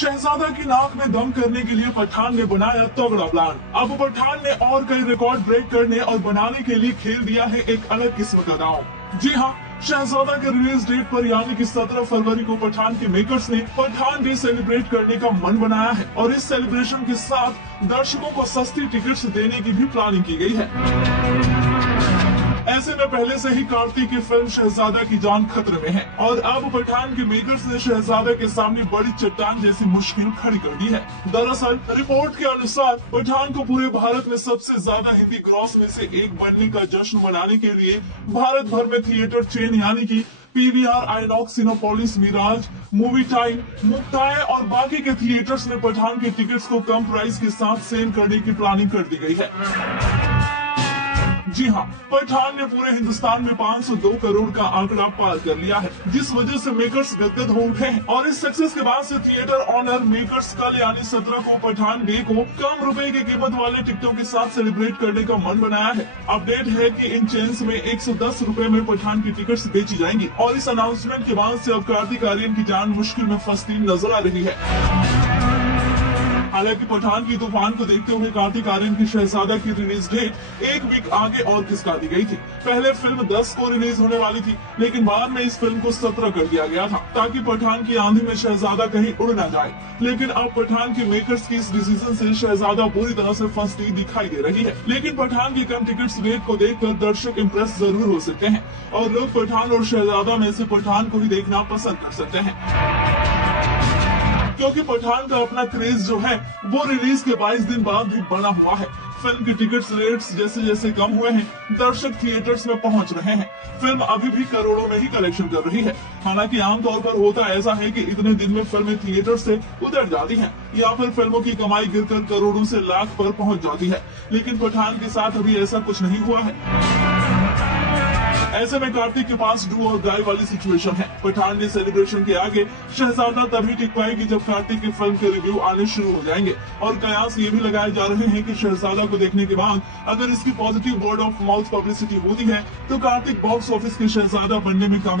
शहजादा की नाक में दम करने के लिए पठान ने बनाया तगड़ा प्लान। अब पठान ने और कई रिकॉर्ड ब्रेक करने और बनाने के लिए खेल दिया है एक अलग किस्म का दांव। जी हाँ, शहजादा के रिलीज डेट पर यानी कि 17 फरवरी को पठान के मेकर्स ने पठान डे सेलिब्रेट करने का मन बनाया है और इस सेलिब्रेशन के साथ दर्शकों को सस्ती टिकट्स देने की भी प्लानिंग की गई है। ऐसे में पहले से ही कार्तिक की फिल्म शहजादा की जान खतरे में है और अब पठान के मेकर्स ने शहजादा के सामने बड़ी चट्टान जैसी मुश्किल खड़ी कर दी है। दरअसल रिपोर्ट के अनुसार पठान को पूरे भारत में सबसे ज्यादा हिंदी ग्रॉस में से एक बनने का जश्न मनाने के लिए भारत भर में थिएटर चेन यानी कि PVR, INOX, Cinepolis, Miraj, movie time, मुक्ताए और बाकी के थिएटर्स ने पठान के टिकट्स को कम प्राइस के साथ सेल करने की प्लानिंग कर दी गई है। जी हाँ, पठान ने पूरे हिंदुस्तान में 502 करोड़ का आंकड़ा पार कर लिया है, जिस वजह से मेकर्स गदगद हो उठे हैं और इस सक्सेस के बाद से थिएटर ऑनर मेकर्स कल यानी 17 को पठान डे को कम रुपए की कीमत वाले टिकटों के साथ सेलिब्रेट करने का मन बनाया है। अपडेट है कि इन चेन्स में 110 रुपए में पठान की टिकट्स बेची जाएंगी और इस अनाउंसमेंट के बाद से अब कार्तिक आर्यन की जान मुश्किल में फंसती नजर आ रही है। हालांकि पठान की तूफान को देखते हुए कार्तिक आर्यन की शहजादा की रिलीज डेट एक वीक आगे और खिसका दी गई थी। पहले फिल्म 10 को रिलीज होने वाली थी, लेकिन बाद में इस फिल्म को 17 कर दिया गया था ताकि पठान की आंधी में शहजादा कहीं उड़ न जाए। लेकिन अब पठान के मेकर्स की इस डिसीजन से शहजादा पूरी तरह से फंसती दिखाई दे रही है। लेकिन पठान की कम टिकट्स रेट को देखकर दर्शक इम्प्रेस जरूर हो सकते हैं और लोग पठान और शहजादा में से पठान को ही देखना पसंद कर सकते हैं, क्योंकि पठान का अपना क्रेज जो है वो रिलीज के 22 दिन बाद भी बना हुआ है। फिल्म के टिकट्स रेट्स जैसे जैसे कम हुए हैं, दर्शक थिएटर्स में पहुंच रहे हैं। फिल्म अभी भी करोड़ों में ही कलेक्शन कर रही है। हालांकि आमतौर पर होता ऐसा है कि इतने दिन में फिल्में थिएटर से उतर जाती हैं या फिर फिल्मों की कमाई गिरकर करोड़ों से लाख पर पहुंच जाती है, लेकिन पठान के साथ अभी ऐसा कुछ नहीं हुआ है। ऐसे में कार्तिक के पास डू और डाई वाली सिचुएशन है। पठान डे सेलिब्रेशन के आगे शहजादा तभी टिक पाएगी जब कार्तिक की फिल्म के रिव्यू आने शुरू हो जाएंगे और कयास ये भी लगाए जा रहे हैं कि शहजादा को देखने के बाद अगर इसकी positive word of mouth publicity होती है तो कार्तिक बॉक्स ऑफिस के शहजादा बनने में कामयाब